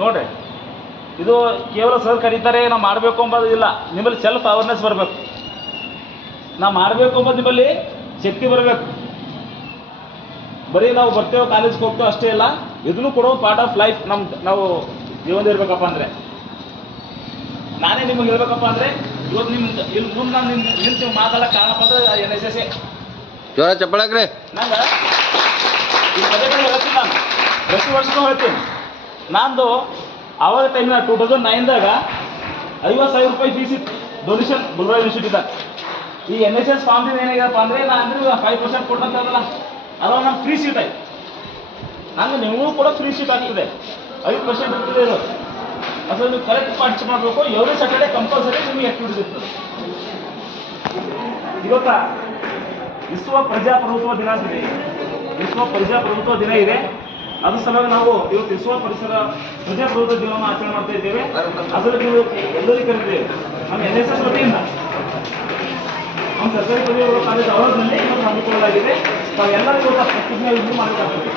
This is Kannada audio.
ನೋಡ್ರಿ, ಇದು ಕೇವಲ ಸರ್ ಕರೀತಾರೆ ನಾವು ಮಾಡಬೇಕು ಅಂಬೋದು ಇಲ್ಲ. ನಿಮ್ಮಲ್ಲಿ ಸೆಲ್ಫ್ ಅವೇರ್ನೆಸ್ ಬರಬೇಕು. ನಾವು ಮಾಡಬೇಕು ಅಂಬೋದು ನಿಮ್ಮಲ್ಲಿ ಶಕ್ತಿ ಬರಬೇಕು. ಬರೀ ನಾವು ಬರ್ತೇವೆ ಕಾಲೇಜ್ಗೆ ಹೋಗ್ತೇವೆ ಅಷ್ಟೇ ಇಲ್ಲ, ಇದನ್ನು ಕೊಡೋ ಪಾರ್ಟ್ ಆಫ್ ಲೈಫ್ ನಾವು ಜೀವನ ಇರಬೇಕಪ್ಪ ಅಂದರೆ. ನಾನೇ ನಿಮಗೆ ಹೇಳ್ಬೇಕಪ್ಪ ಅಂದರೆ, ಇವತ್ತು ನಿಮ್ಮ ಇಲ್ಲಿ ಮುಂದೆ ನಾನು ನಿಂತು ಮಾತಾಡೋಕ್ಕೆ ಕಾರಣಪ್ಪ ಅಂದ್ರೆ NSS. ಜೋರ ಚಪ್ಪಳಾಕ್ರಿ. ನಂಗೆ ಈ ಪದಗಳು ಹೇಳ್ತೀನಿ, ನಾನು ಪ್ರತಿ ವರ್ಷನೂ ಹೇಳ್ತೀನಿ. ನಂದು ಆವಾಗ ಟೈಮ್ನ 2009ದಾಗ 50,000 ರೂಪಾಯಿ ಫೀಸ್ ಇತ್ತು, ಡೊನೇಷನ್ ಗುಲ್ಬರ್ಗ ಯೂನಿವರ್ಸಿಟಿದಾಗ. ಈ NSS ಫಾರ್ಮ್ದಿಂದ ಏನಾಗ್ಯದಪ್ಪ ಅಂದರೆ, ನಾನು ಅಂದ್ರೆ 5% ಕೊಟ್ಟಂತಲ್ಲ, ಅವಾಗ ನಾನು ಫ್ರೀ ಸೀಟ್ ಆಯ್ತು. ನಂಗೆ ನೀವು ಕೂಡ ಫ್ರೀ ಸೀಟ್ ಆಗ್ತದೆ, 5% ಇರ್ತದೆ ಇದು. ಅಸಲು ನೀವು ಕರೆಕ್ಟ್ ಪಾರ್ಟಿಸಿಪೇಟ್ ಮಾಡಬೇಕು. ಎವ್ರಿ ಸ್ಯಾಟರ್ಡೆ ಕಂಪಲ್ಸರಿ ನಿಮಗೆ ಆಕ್ಟಿವಿಟೀಸ್ ಇರ್ತದೆ. ಇವತ್ತ ವಿಶ್ವ ಪ್ರಜಾಪ್ರಭುತ್ವ ದಿನ ಇದೆ, ವಿಶ್ವ ಪ್ರಜಾಪ್ರಭುತ್ವ ದಿನ ಇದೆ. ಅದ್ರ ಸಲುವಾಗಿ ನಾವು ಇವತ್ತು ವಿಶ್ವ ಪ್ರಜಾಪ್ರಭುತ್ವ ದಿನವನ್ನು ಆಚರಣೆ ಮಾಡ್ತಾ ಇದ್ದೇವೆ. ಅದರಲ್ಲಿ ನೀವು ಎಲ್ಲರಿಗೂ ಕರೀತೇವೆ ನಮ್ಮ NSS ವತಿಯಿಂದ. ನಮ್ಮ ಸರ್ಕಾರಿ ಪದವಿ ಕಾಲೇಜ್ ಅವರಲ್ಲಿ ಇವತ್ತು ಹಮ್ಮಿಕೊಳ್ಳಲಾಗಿದೆ. ತಾವೆಲ್ಲರಿಗೂ ಪ್ರತಿಜ್ಞೆ ಮಾಡಬೇಕಾಗ್ತದೆ.